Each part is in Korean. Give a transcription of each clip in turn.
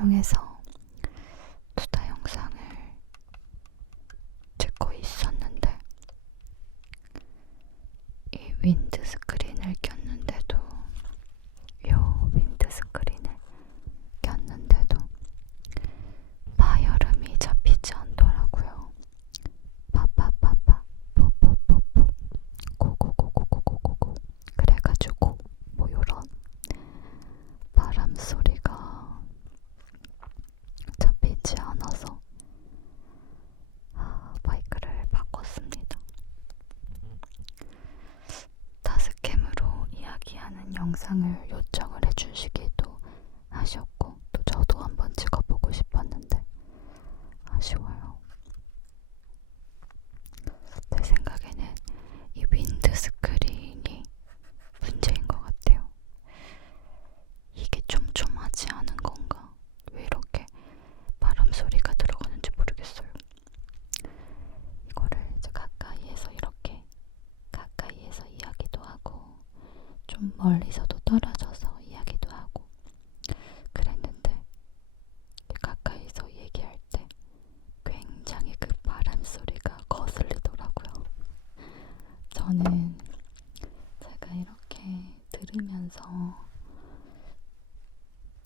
사용해서 투다 영상을 찍고 있었는데 이 윈드 스크린을 꼈는데도 파열음이 잡히지 않더라고요. 파파파파 포포포포 고고고고고고고 그래가지고 뭐 요런 바람 소리가 잡히지 않아서 마이크를 바꿨습니다. 타스캠으로 이야기하는 영상을 요청을 해주시기도 하셨고 또 저도 한번 찍어보고 싶었는데 아쉬워요. 제 생각에는 이 윈드 스크린이 문제인 것 같아요. 이게 촘촘하지 않은 건가? 왜 이렇게 바람 소리가 들어가는지 모르겠어요. 이거를 이제 가까이에서 이렇게 가까이에서 이야기도 하고 좀 멀리서도 떨어져서 이야기도 하고 그랬는데 가까이서 얘기할 때 굉장히 그 바람 소리가 거슬리더라고요. 저는 제가 이렇게 들으면서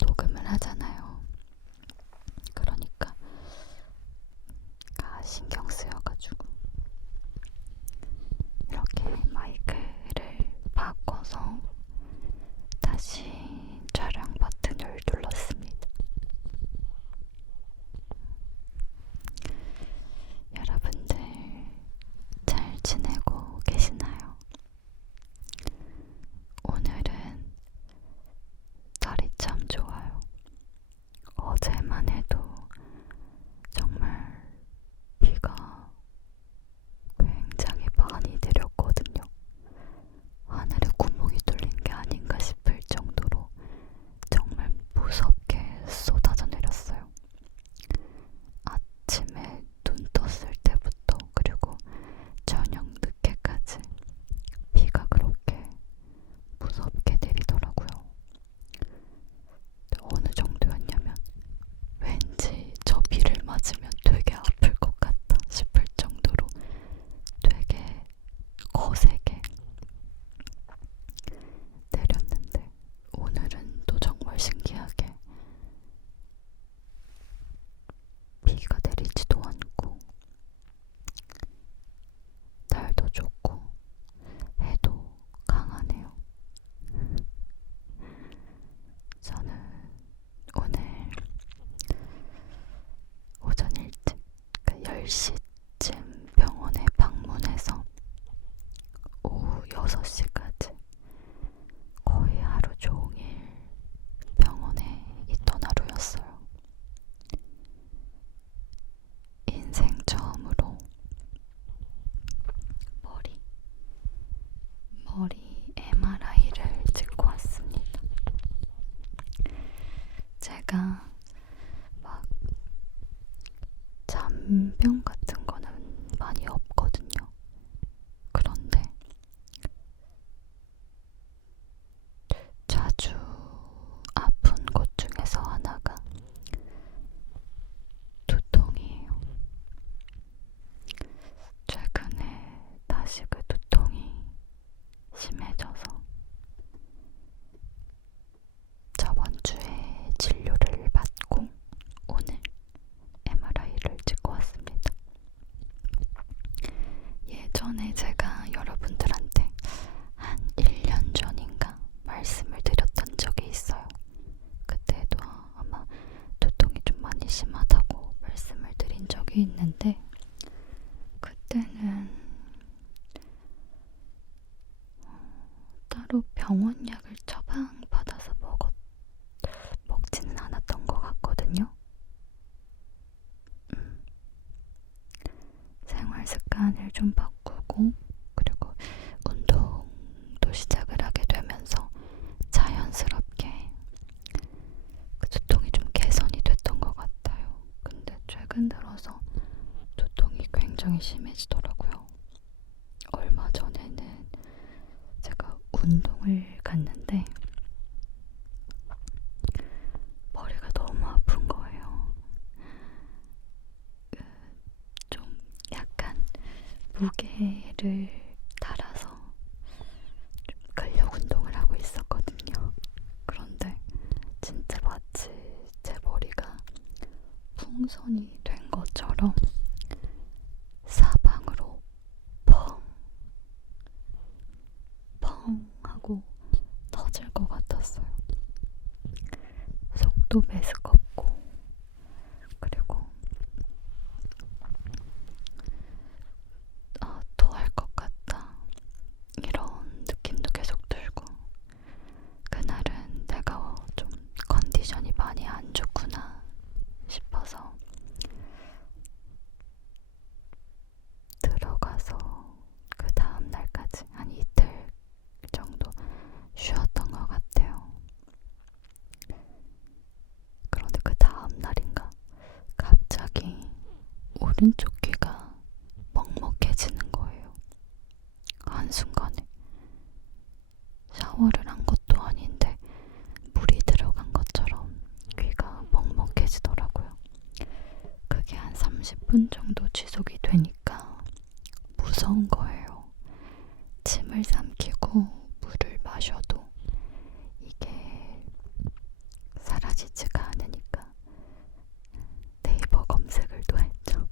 녹음을 하잖아요. 그러니까 신경 쓰여가지고 이렇게 마이크를 바꿔서 다시 촬영 버튼을 눌렀습니다. 여러분들 잘 지내고 계시나요? 오늘은 날이 참 좋아요. 어제만 해도 정말 비가 굉장히 많이 내렸거든요. 하늘에 구멍이 뚫린 게 아닌가 싶을 정도로 정말 무섭게 쏟아져 내렸어요. 아침에 눈 떴을 때부터 그리고 저녁 늦게까지 비가 그렇게 무섭게 내리더라고요. 어느 정도였냐면 왠지 저 비를 맞으면 되게 아플 것 같다 싶을 정도로 되게 거세게 내렸는데 오늘은 또 정말 신기하게 비가 내리지도 않고 날도 좋고 해도 강하네요. 저는 오늘 오전 일찍 10시쯤 병원에 방문해서 오후 6시까지 거의 하루 종일 병원에 있던 하루였어요. 인생 처음으로 머리 MRI를 찍고 왔습니다. 제가 막 잔병 같은 거는 많이 없거든요. 그런데 자주 아픈 곳 중에서 하나가 두통이에요. 최근에 다시 그 두통이 심해져서 저번 주에 진료를 받고 오늘 MRI를 찍고 왔습니다. 예전에 제가 여러분들한테 한 1년 전인가 말씀을 드렸던 적이 있어요. 그때도 아마 두통이 좀 많이 심하다고 말씀을 드린 적이 있는데 그때는 따로 병원 약을 처방받아서 먹지는 않았던 것 같거든요. 생활 습관을 좀 바꾸고 그리고 운동도 시작을 하게 되면서 자연스럽게 그 두통이 좀 개선이 됐던 것 같아요. 근데 최근 들어서 두통이 굉장히 심해지더라고요. 얼마 전에는 제가 운동을 갔는데 머리가 너무 아픈 무선이 된 것처럼 사방으로 펑 하고 터질 것 같았어요. 속도 메스껍고, 그리고 토할 것 같다 이런 느낌도 계속 들고, 그날은 내가 좀 컨디션이 많이 안 좋구나 싶어서 들어가서 그 다음 날까지 한 이틀 정도 쉬었던 것 같아요. 그런데 그 다음 날인가 갑자기 오른쪽 귀가 먹먹해지는 거예요. 한순간에. 샤워를 한 것도 아닌데 물이 들어간 것처럼 귀가 먹먹해지더라고요. 그게 한 30분 정도 지속이 되니까 무서운 거예요. 침을 삼키고 물을 마셔도 이게 사라지지가 않으니까 네이버 검색을 또 했죠.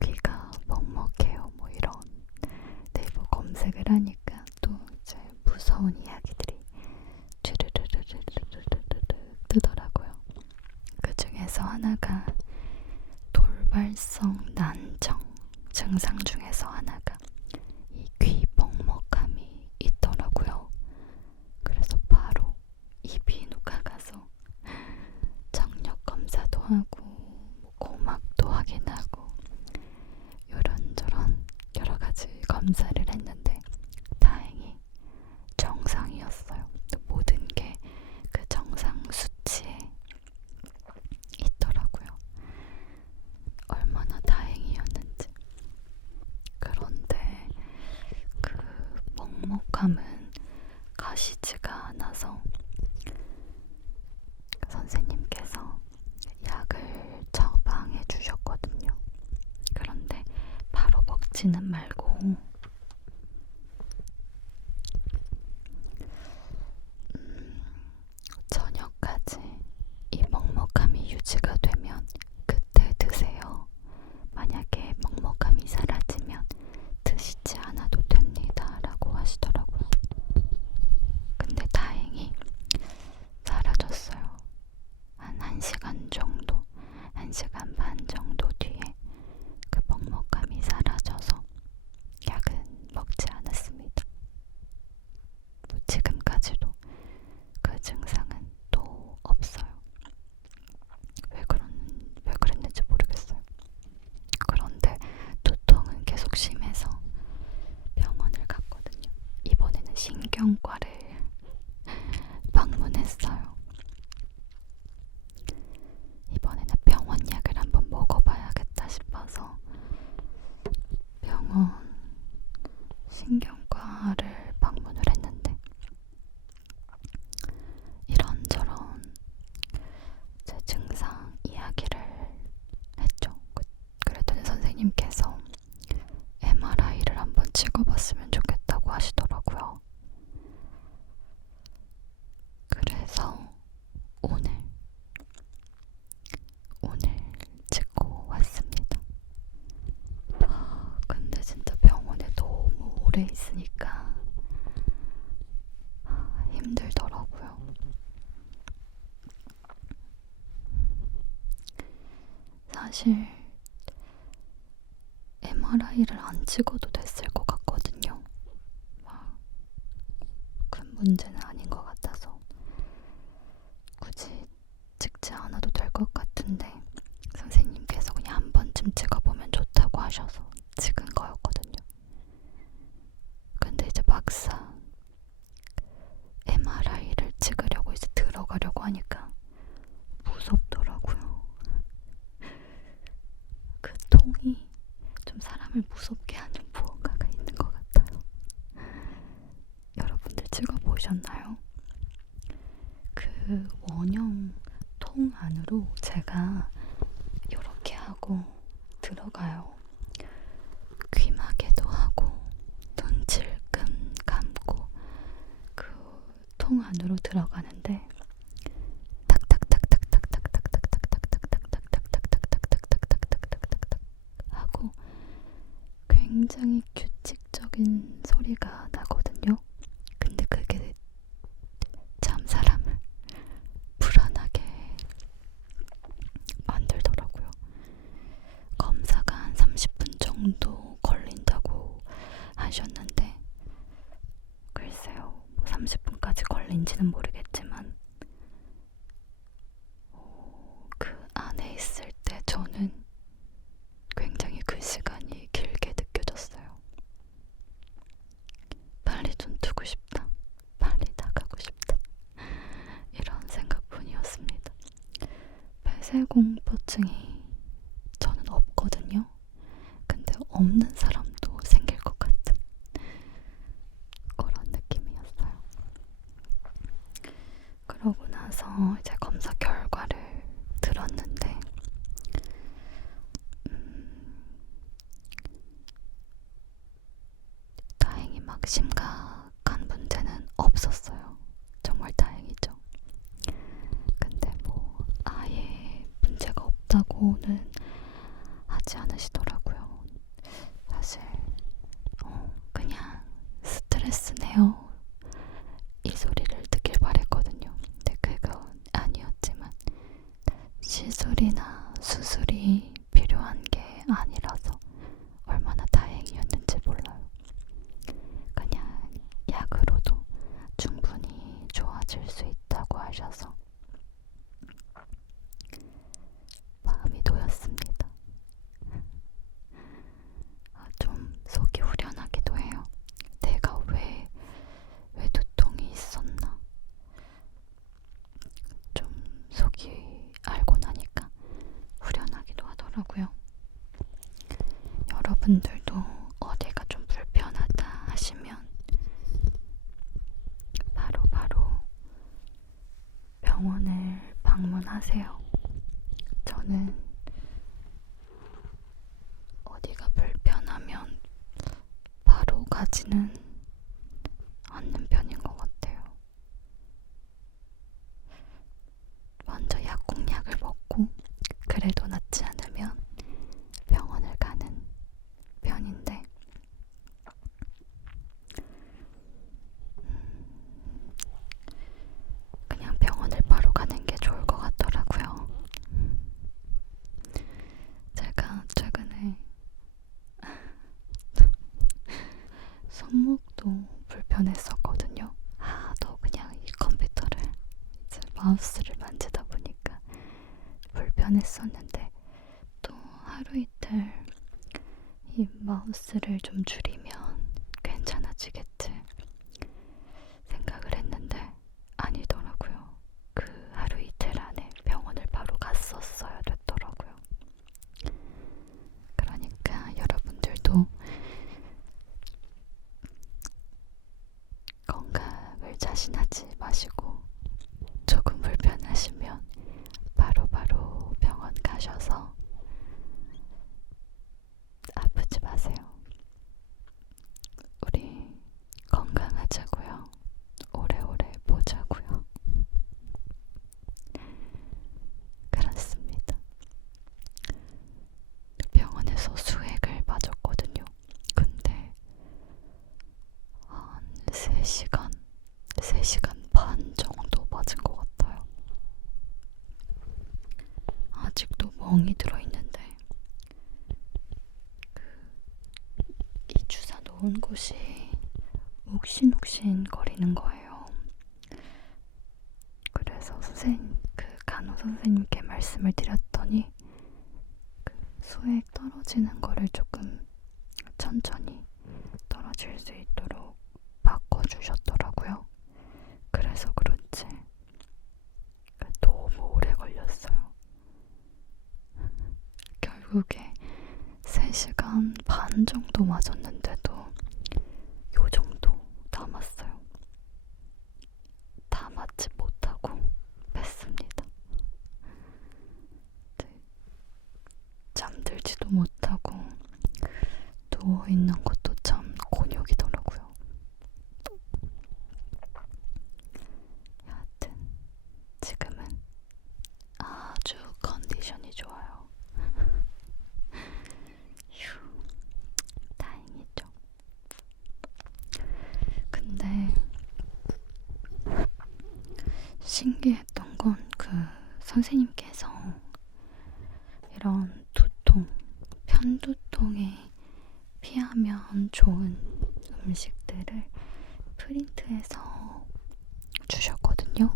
귀가 먹먹해요 뭐 이런 네이버 검색을 하니까 또 이제 무서운 이야기들이 뜨더라고요. 그 중에서 하나가 돌발성 난청 증상 중에서 하나가 이 귀 먹먹함이 있더라고요. 그래서 바로 이 비누과 가서 정력 검사도 하고 뭐 고막도 확인하고 이런저런 여러 가지 검사를 했는데 다행히 정상이었어요. 모든 게 그 정상 수치에 있더라고요. 얼마나 다행이었는지. 그런데 그 먹먹함은 가시지가 않아서 선생님께서 약을 처방해 주셨거든요. 그런데 바로 먹지는 말고 저녁까지 이 먹먹함이 유지가 되면 그때 드세요. 만약에 먹먹함이 사라지면 드시지 않아도 됩니다 라고 하시더라고요. 근데 다행히 사라졌어요. 한 1시간 정도, 1시간 반 정도 뒤에 그 먹먹함이 사라져서 약은 먹지 않았습니다. 뭐 지금까지도 그 증상은 또 없어요. 왜 그랬는지 모르겠어요. 그런데 두통은 계속 심해서 병원을 갔거든요. 이번에는 신경과를 방문했어요. 이번에는 병원 약을 한번 먹어봐야겠다 싶어서 병원 신경과를 방문을 했는데 이런저런 제 증상 이야기를 했죠. 그랬더니 선생님께서 MRI를 한번 찍어봤으면 좋겠다고 하시더라고요. 그래서 오늘 찍고 왔습니다. 근데 진짜 병원에 너무 오래 있으니까 힘들더라고요. 사실 MRI를 안 찍어도 됐을 것 같거든요. 큰 문제는 아닌 것 같아서 굳이 찍지 않아도 될 것 같은데 선생님께서 그냥 한 번쯤 찍어보면 좋다고 하셔서 찍은 거였거든요. 근데 이제 막상 MRI를 찍으려고 이제 들어가려고 하니까 무섭더라고요. 그 통이 좀 사람을 무섭게 하는 무언가가 있는 것 같아요. 여러분들 찍어보셨나요? 그 원형 통 안으로 제가 이렇게 하고 들어가요. 귀마개도 하고 눈 질끔 감고 그 통 안으로 들어가는데 탁탁탁탁탁탁탁탁탁탁탁탁탁탁탁 걸린지는 모르겠지만 그 안에 있을 때 저는 굉장히 그 시간이 길게 느껴졌어요. 빨리 좀 두고 싶다. 빨리 나가고 싶다. 이런 생각뿐이었습니다. 폐쇄공포증이 저는 없거든요. 근데 없는 사람도 생길 것 같은 그런 느낌이었어요. 그러고 나서 이제 검사 결과를 들었는데 다행히 막 심각한 문제는 없었어요. 정말 다행이죠. 근데 뭐 아예 문제가 없다고는 하지 않으시더라고요. 사실 그냥 스트레스네요. 이 소리를 듣길 바랬거든요. 근데 그건 아니었지만 시술이나 수술이 필요한 게 아니라서 얼마나 다행이었는지 몰라요. 그냥 약으로도 충분히 좋아질 수 있다고 하셔서 마음이 놓였습니다. 좀 속이 후련하기도 해요. 내가 왜 두통이 있었나? 좀 속이 알고 나니까 후련하기도 하더라고요. 여러분들도 어디가 좀 불편하다 하시면 바로 병원을 방문하세요. 저는 어디가 불편하면 바로 가지는 않는 편인 것 같아요. 먼저 약국약을 먹고 그래도 낫지 않으면 병원을 가는 편인데 그냥 병원을 바로 가는 게 좋을 것 같더라고요. 제가 최근에 손목도 불편했었거든요. 너 그냥 이 컴퓨터를 이제 마우스를 만지다 보니까 불편했었는데 또 하루 이틀 이 마우스를 좀 줄이면 괜찮아지겠지 생각을 했는데 아니더라고요. 그 하루 이틀 안에 병원을 바로 갔었어야 됐더라고요. 그러니까 여러분들도 건강을 자신하지 마시고 조금 불편하시면 바로 병원 가셔서 아프지 마세요. 우리 건강하자고요. 오래오래 보자고요. 그렇습니다. 병원에서 수액을 맞았거든요. 근데 한 3시간 반 정도 맞은 것 같아요. 아직도 멍이 들어있는데 이 주사 놓은 곳이 욱신욱신 거리는 거예요. 그래서 간호 선생님께 말씀을 드렸더니 그 수액 떨어지는 거를 조금 천천히 떨어질 수 있도록 바꿔주셨더라고요. 그래서 그런지 너무 오래 걸렸어요. 결국에 3시간 반 정도 맞았는데도 요 정도 남았어요. 다 맞지 못하고 뺐습니다. 잠들지도 못하고 누워있는 것도 참 곤욕이더라고요. 여하튼 지금은 아주 컨디션이 좋아요. 휴, 다행이죠. 근데 신기했던 건 그 선생님께서 이런 두통, 편두통에 피하면 좋은 음식들을 프린트해서 주셨거든요.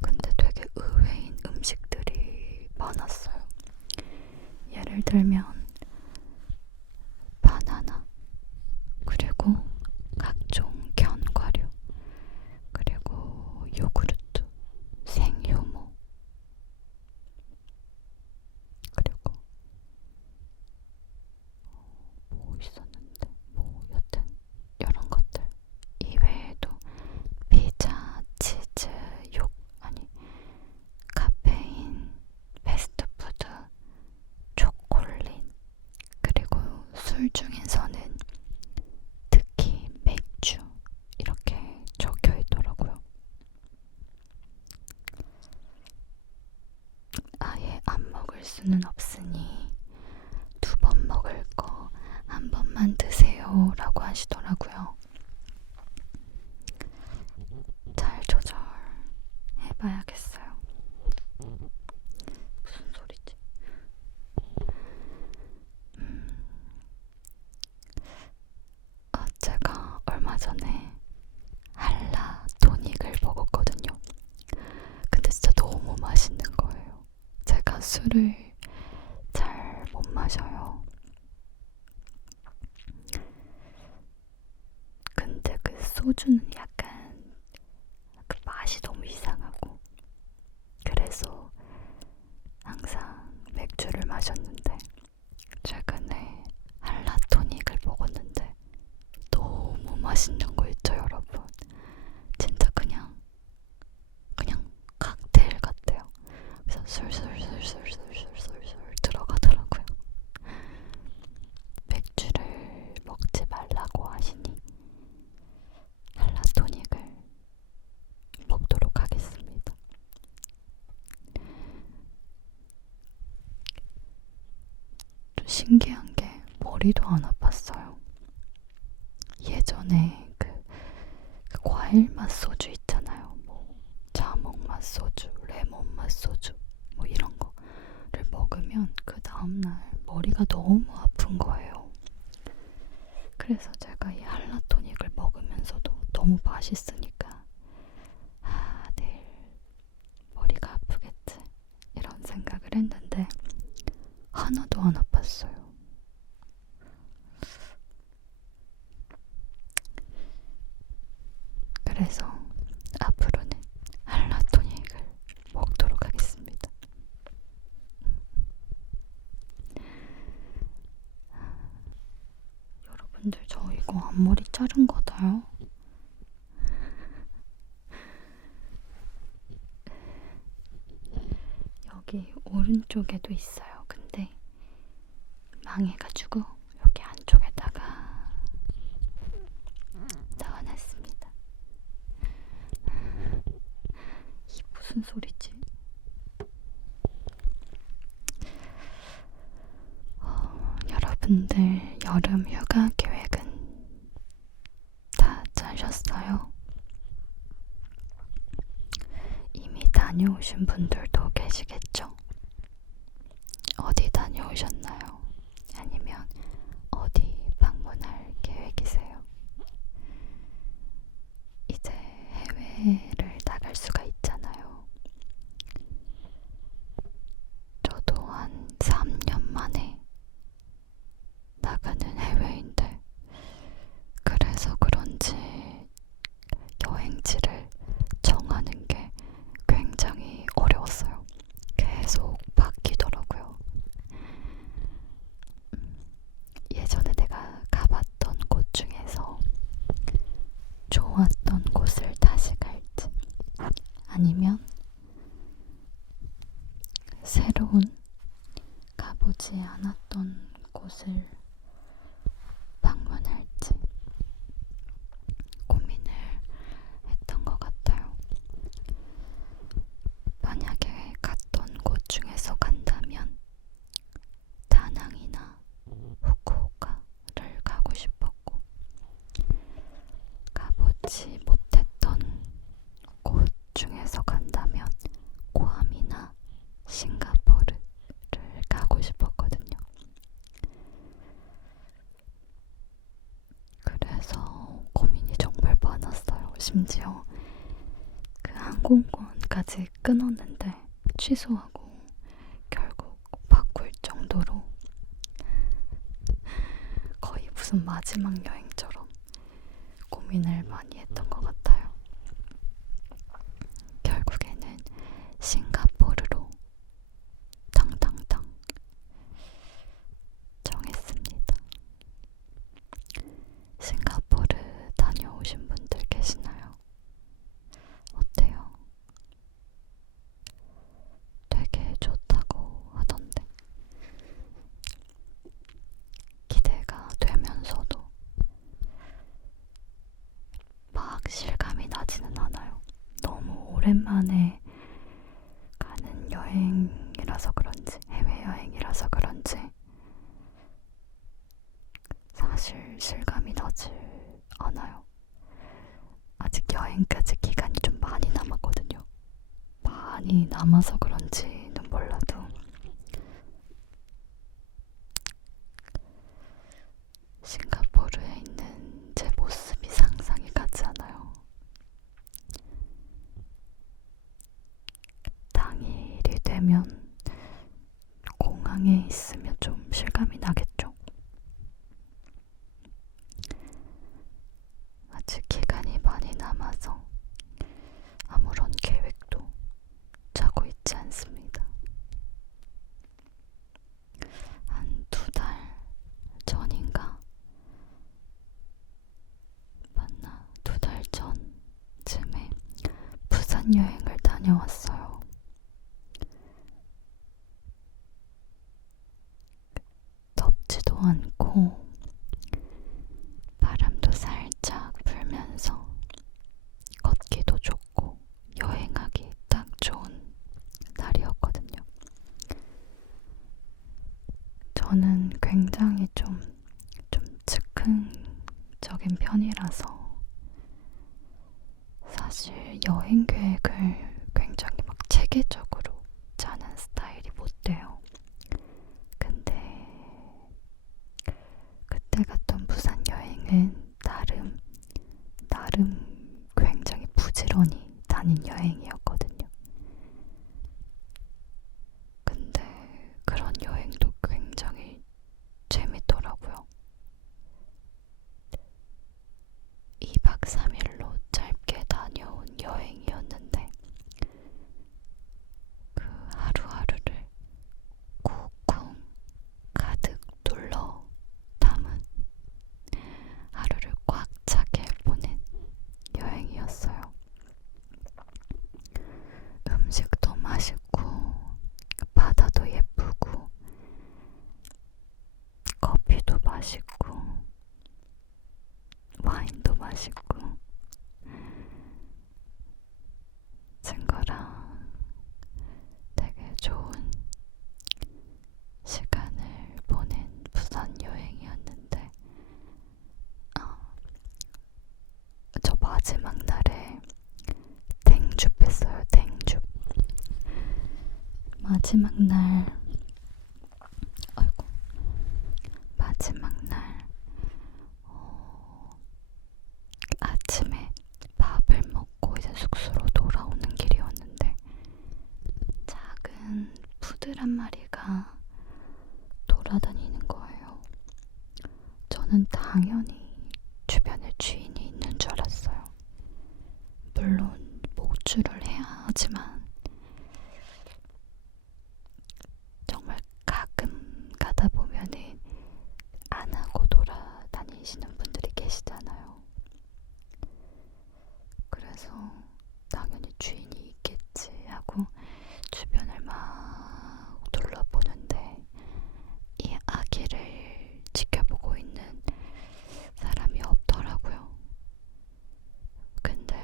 근데 되게 의외인 음식들이 많았어요. 예를 들면 바나나, 그리고 각종 견과류, 그리고 요구르트, 생효모, 그리고 뭐 있었는데 뭐 여튼 이런 것들 이외에도 피자, 치즈, 아니 카페인, 패스트푸드, 초콜릿, 그리고 술 중에서는 특히 맥주 이렇게 적혀 있더라고요. 아예 안 먹을 수는 없으니 2번 먹을 거 한 번만 드세요 라고 하시더라고요. 잘 조절해봐야겠어요. 무슨 소리지? 제가 얼마 전에 할라 토닉을 먹었거든요. 근데 진짜 너무 맛있는 거예요. 제가 술을 잘 못 마셔요. 근데 그 소주는 약간 그 맛이 너무 이상하고 그래서 항상 맥주를 마셨는데 최근에 할라 토닉을 먹었는데 너무 맛있는 거 있죠, 여러분? 진짜 그냥 칵테일 같아요. 그래서 술술술술술술술 들어가더라고요. 맥주를 먹지 말라고 하시니 할라토닉을 먹도록 하겠습니다. 또 신기한 게 머리도 안 아팠어요. 예전에 그 과일 맛 소주 있잖아요. 뭐 자몽 맛 소주, 레몬 맛 소주 뭐 이런 거를 먹으면 그 다음날 머리가 너무 아픈 거예요. 그래서 제가 이 할라토닉을 먹으면서도 너무 맛있으니까 내일 머리가 아프겠지 이런 생각을 했는데 하나도 안 아팠어요. 그래서 앞으로는 할라토닉을 먹도록 하겠습니다. 여러분들 저 이거 앞머리 자른 거다요? 여기 오른쪽에도 있어요. 근데 망해가지고 여기 안쪽에다가 넣어놨습니다. 이 무슨 소리지? 여러분들 여름 휴가 계획은 다 짜셨어요? 이미 다녀오신 분들도 계시겠죠? 어디 다녀오셨나요? 아니면 어디 방문할 계획이세요? 이제 해외를 나갈 수가 있잖아요. 저도 한 3년 만에 나가는 해외인데 그래서 그런지 여행지를 정하는 게 굉장히 어려웠어요. 계속 바뀌더라고요. 예전에 내가 가봤던 곳 중에서 좋았던 곳을 다시 갈지 아니면 새로운 가보지 않았던 곳을 방문할지 고민을 했던 것 같아요. 만약에 갔던 곳 중에서 간다면 다낭이나 후쿠오카를 가고 싶었고 가보지 못했던 곳 중에서 간다면 괌이나 싱가포르를 가고 싶었거든요. 그래서 고민이 정말 많았어요. 심지어 항공권까지 끊었는데 취소하고 결국 바꿀 정도로 거의 무슨 마지막 여행처럼 고민을 많이 했던 것 같아요. 결국에는 싱가포르로 탕탕탕 정했습니다. 싱가포르 다녀오신 분들 계시나요? 어때요? 되게 좋다고 하던데 기대가 되면서도 막 실감이 나지는 않아요. 너무 오랜만에 가는 여행이라서 그런지, 해외여행이라서 그런지 사실 실감이 나지 않아요. 아직 여행까지 기간이 좀 많이 남았거든요. 많이 남아서 그런지는 몰라도 싱가포르에 있는 제 모습이 상상이 가지 않아요. 당일이 되면 공항에 있으면 좀 실감이 나겠죠. 아직 기간이 많이 남아서 아무런 계획도 짜고 있지 않습니다. 한 2달 전인가? 맞나? 2달 전쯤에 부산 여행을 다녀왔어요. 덥지도 않고 바람도 살짝 불면서 걷기도 좋고 여행하기 딱 좋은 날이었거든요. 저는 굉장히 좀 즉흥적인 편이라서 사실 여행 계획을 굉장히 막 체계적으로 짜는 스타일이 못 돼요. 근데 그때 갔던 부산 여행은 나름 굉장히 부지런히 다닌 여행이었거든요. 근데 그런 여행도 굉장히 재밌더라고요. 2박 3일로 짧게 다녀온 여행이었는데 그 하루하루를 쿵쿵 가득 눌러 담은 하루를 꽉 차게 보낸 여행이었어요. 음식도 맛있고 바다도 예쁘고 커피도 맛있고 와인도 맛있고 친구랑 되게 좋은 시간을 보낸 부산 여행이었는데 저 마지막 날에 탱줍 했어요. 탱줍. 마지막 날 아침에 밥을 먹고 이제 숙소로 돌아오는 길이었는데 작은 푸들 한 마리가 돌아다니는 거예요. 저는 당연히 주변에 주인이 있는 줄 알았어요. 물론 목줄을 해야 하지만 정말 가끔 가다 보면은 안 하고 돌아다니시는 분들이 계시잖아요. 그래서 당연히 주인이 있겠지 하고 주변을 막 둘러보는데 이 아기를 지켜보고 있는 사람이 없더라고요. 근데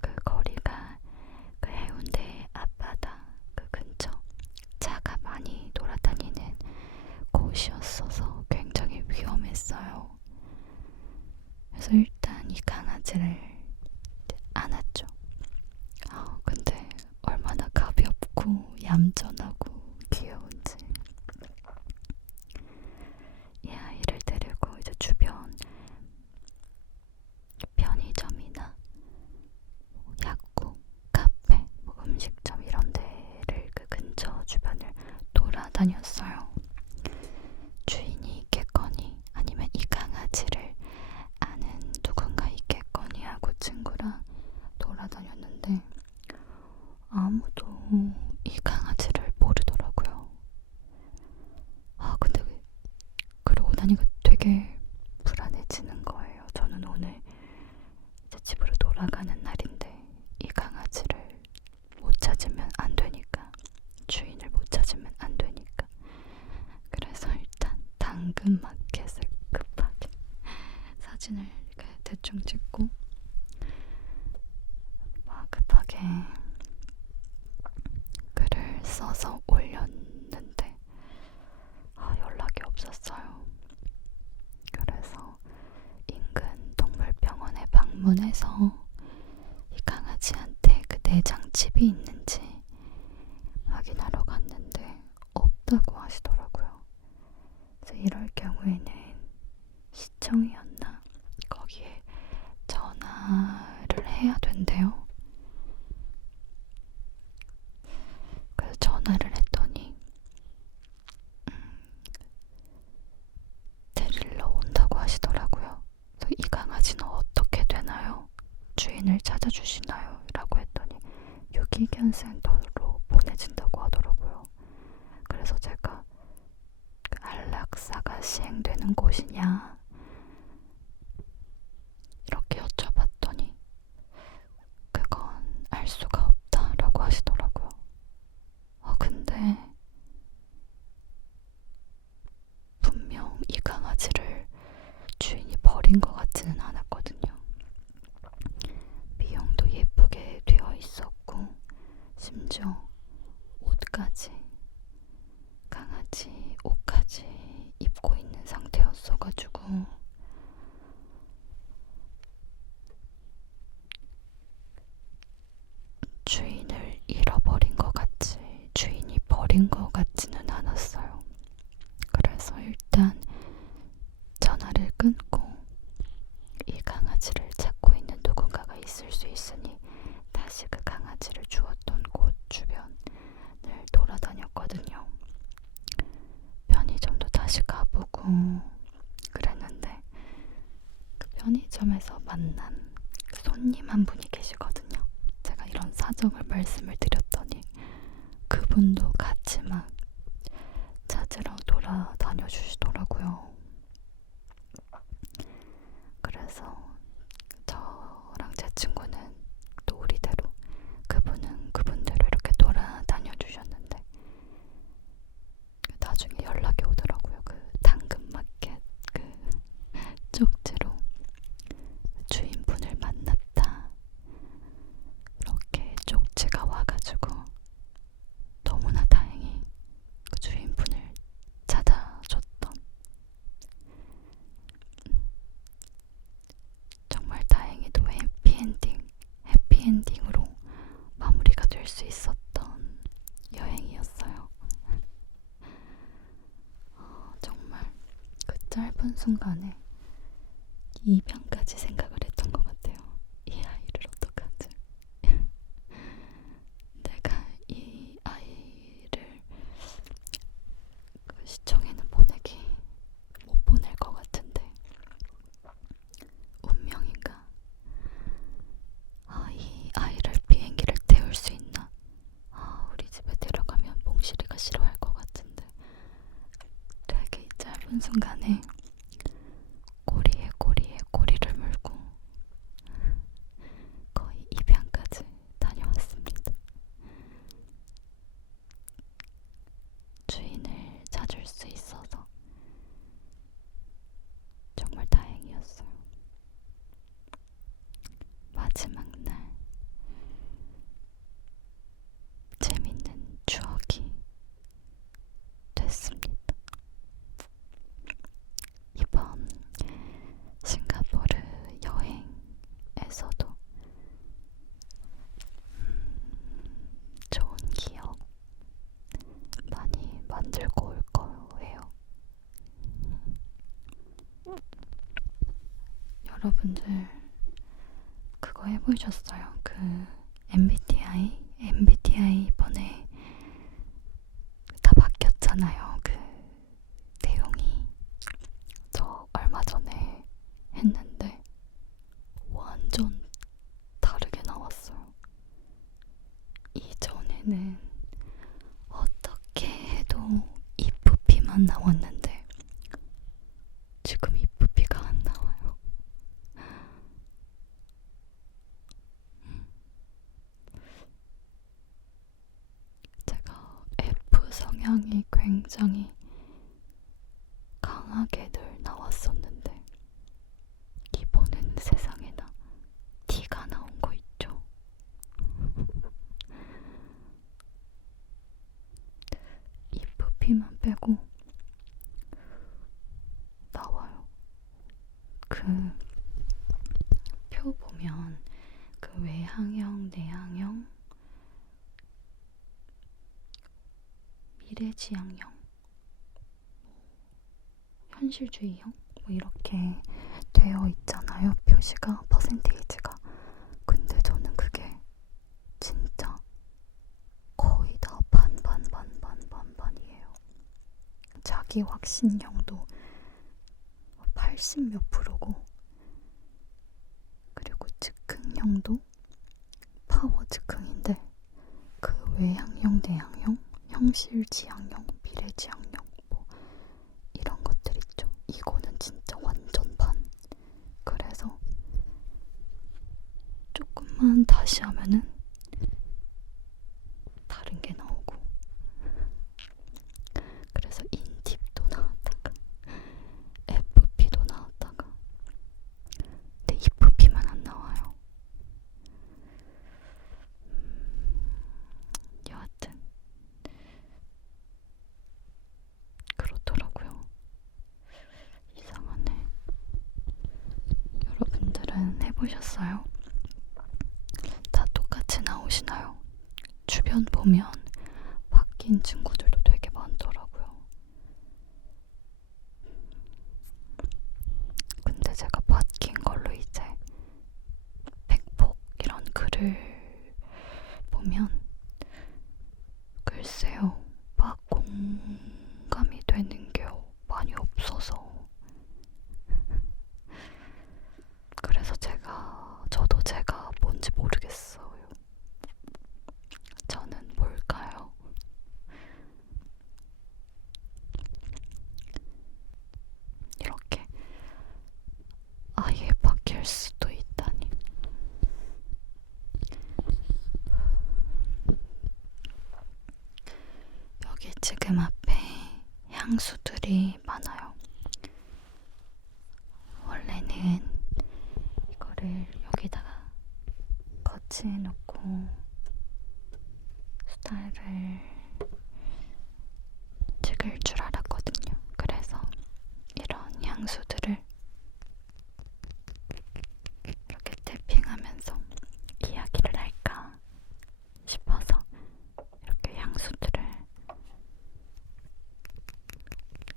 그 거리가 그 해운대 앞바다 그 근처 차가 많이 돌아다니는 곳이었어서 굉장히 위험했어요. 그래서 일단 이 강아지를 안았죠. 근데 얼마나 가볍고 얌전하고 귀여운지. 이 아이를 데리고 이제 주변 편의점이나 약국 돌아다녔어요. 주인이 있겠거니 아니면 이 강아지를 아는 누군가 있겠거니 하고 친구랑 돌아다녔는데 아무도 이 강아지를 모르더라고요. 근데 그러고 나니까 되게 불안해지는 거예요. 저는 오늘 이제 집으로 돌아가는 날인데 이 강아지를 못 찾으면 안 되니까, 주인을 못 찾으면 안 되니까. 그래서 일단 당근마켓을 급하게 사진을 이렇게 대충 찍고 막 급하게 글을 써서 올렸는데 연락이 없었어요. 그래서 인근 동물병원에 방문해서 이 강아지한테 그 내장칩이 있는지 확인하러 갔는데 없다고 하시더라고요. 그래서 이럴 경우에는 시청이었나? 거기에 전화를 해야 된대요. 그래서 전화를 했더니 데리러 온다고 하시더라고요. 그래서 이 강아지는 어떻게 되나요? 주인을 찾아주시나요? 라고 했더니 유기견센터로 보내진다고 하더라고요. 그래서 제가 그 안락사가 시행되는 곳이냐 이렇게 여쭤봤더니 그건 알 수가 없다라고 하시더라고요. 근데 분명 이 강아지를 주인이 버린 것 같지는 않았거든요. 미용도 예쁘게 되어 있었고 심지어 옷까지, 강아지 옷까지 입고 있는 상태였어가지고 주인을 잃어버린 것 같지, 주인이 버린 것 같지는 않았어요. 그래서 일단 전화를 끊고 이 강아지를 찾고 있는 누군가가 있을 수 있으니 다시 그 강아지를 주었던 곳 주변을 돌아다녔거든요. 편의점도 다시 가보고 그랬는데 그 편의점에서 만난 손님 한 분이 계시거든요. 제가 이런 사정을 말씀을 드렸더니 그분도 같이 막 찾으러 돌아다녀 주시더라고요. 그래서 저랑 제 친구는 또 우리대로, 그분은 그분대로 이렇게 돌아다녀 주셨는데 나중에 연락이 오더라고요. 그 당근마켓 그 쪽지로 주인분을 만났다 이렇게 쪽지가 와가지고 너무나 다행히 그 주인분을 찾아줬던, 정말 다행히도 해피엔딩으로 마무리가 될 수 있었던 여행이었어요. 정말 그 짧은 순간에 입양까지 생각을 했던 것 같아요. 이 아이를 어떡하지? 내가 이 아이를 그 시청에는 못 보낼 것 같은데 운명인가? 이 아이를 비행기를 태울 수 있나? 우리 집에 데려가면 몽실이가 싫어할 것 같은데. 되게 이 짧은 순간에 꼬리에 꼬리를 물고 거의 입양까지 다녀왔습니다. 주인을 찾을 수 있어서 정말 다행이었어요. 마지막 날 재밌는 추억이 됐습니다. 이번 싱가포르 여행에서도 좋은 기억 많이 만들고 올 거예요. 여러분들 그거 해보셨어요? 그 MBTI 이번에 다 바뀌었잖아요. 완전 다르게 나왔어요. 이전에는 어떻게 해도 이쁘피만 나왔는데 지금 이쁘피가 안 나와요. 제가 F 성향이 굉장히 강하게들 나왔었는데 이번엔 세상에나 T가 나온 거 있죠. 이쁘피만 빼고 나와요. 그 표 보면 그 외향형, 내향형, 미래지향형, 현실주의형 뭐 이렇게 되어 있잖아요. 표시가, 퍼센테이지가. 근데 저는 그게 진짜 거의 다 반반이에요. 자기 확신형도 80 몇 프로고, 그리고 즉흥형도 파워 즉흥인데 그 외향형, 내향형, 현실지향형, 미래지향형 뭐 이런 것들 있죠. 이거는 진짜 완전 반. 그래서 조금만 다시 하면은 다른 게 나오고, 그래서 인팁도 나왔다가 FP도 나왔다가, 근데 EFP만 안 나와요. 여하튼 그렇더라고요. 이상하네. 여러분들은 해보셨어요? 다 똑같이 나오시나요? 주변 보면 바뀐 친구들도 되게 많더라고요. 근데 제가 바뀐 걸로 이제 백폭 이런 글을 보면 글쎄요, 막 공감이 되는 게 많이 없어서, 그래서 저도 제가 뭔지 모르겠어요. 저는 뭘까요? 이렇게 아예 바뀔 수도 있다니. 여기 지금 앞에 향수들이 많아요. 원래는 이거를 여기다가 거치해 놓고 수다를 찍을 줄 알았거든요. 그래서 이런 향수들을 이렇게 탭핑하면서 이야기를 할까 싶어서 이렇게 향수들을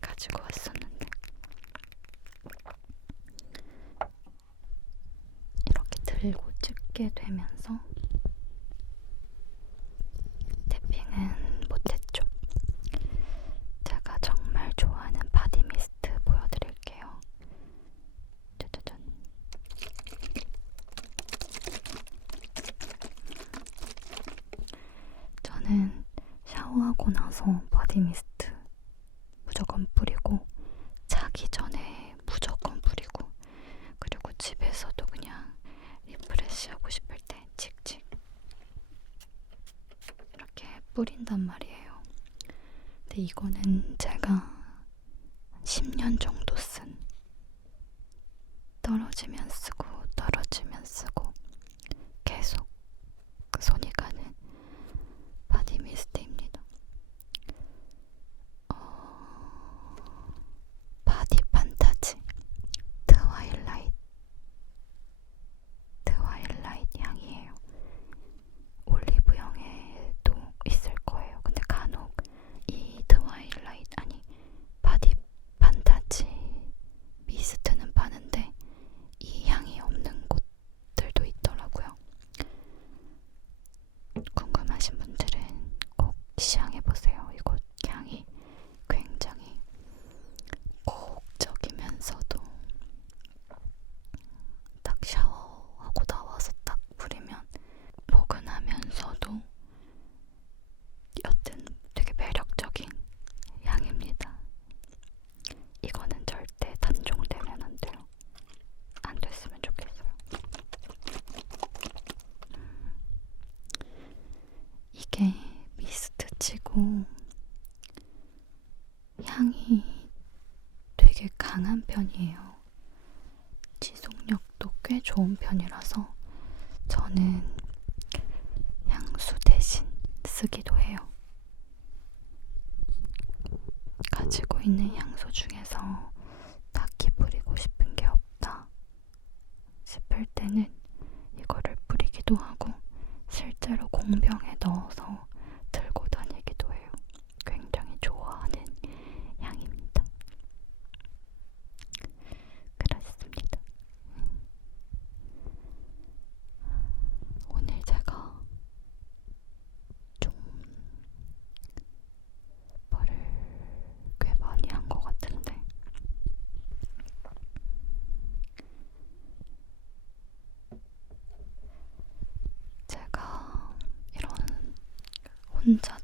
가지고 왔었는데, 이렇게 들고 찍게 되면서 탭핑은 못했죠. 제가 정말 좋아하는 바디 미스트 보여드릴게요. 짜자잔. 저는 샤워하고 나서 바디 미스트 무조건 뿌리고, 자기 전에 무조건 뿌리고, 그리고 집에서도 그냥 리프레시 하고 싶을 때 칙칙 이렇게 뿌린단 말이에요. 근데 이거는 제가 10년 정도 쓴, 떨어지면 쓰고 계속 그 손이 가는 바디 미스트입니다. 바디 판타지 트와일라이트 향이에요. 올리브영에도 있을 거예요. 근데 간혹 이 바디 판타지 좋은 편이라서 저는 향수 대신 쓰기도 해요. 가지고 있는 향수 중에서 딱히 뿌리고 싶은 게 없다 싶을 때는 이거를 뿌리기도 하고 실제로 공병에 넣어서 들고 다니기도 해요. 굉장히 좋아하는 향입니다. 그렇습니다. 오늘 제가 좀 말을 꽤 많이 한 것 같은데 제가 이런 혼자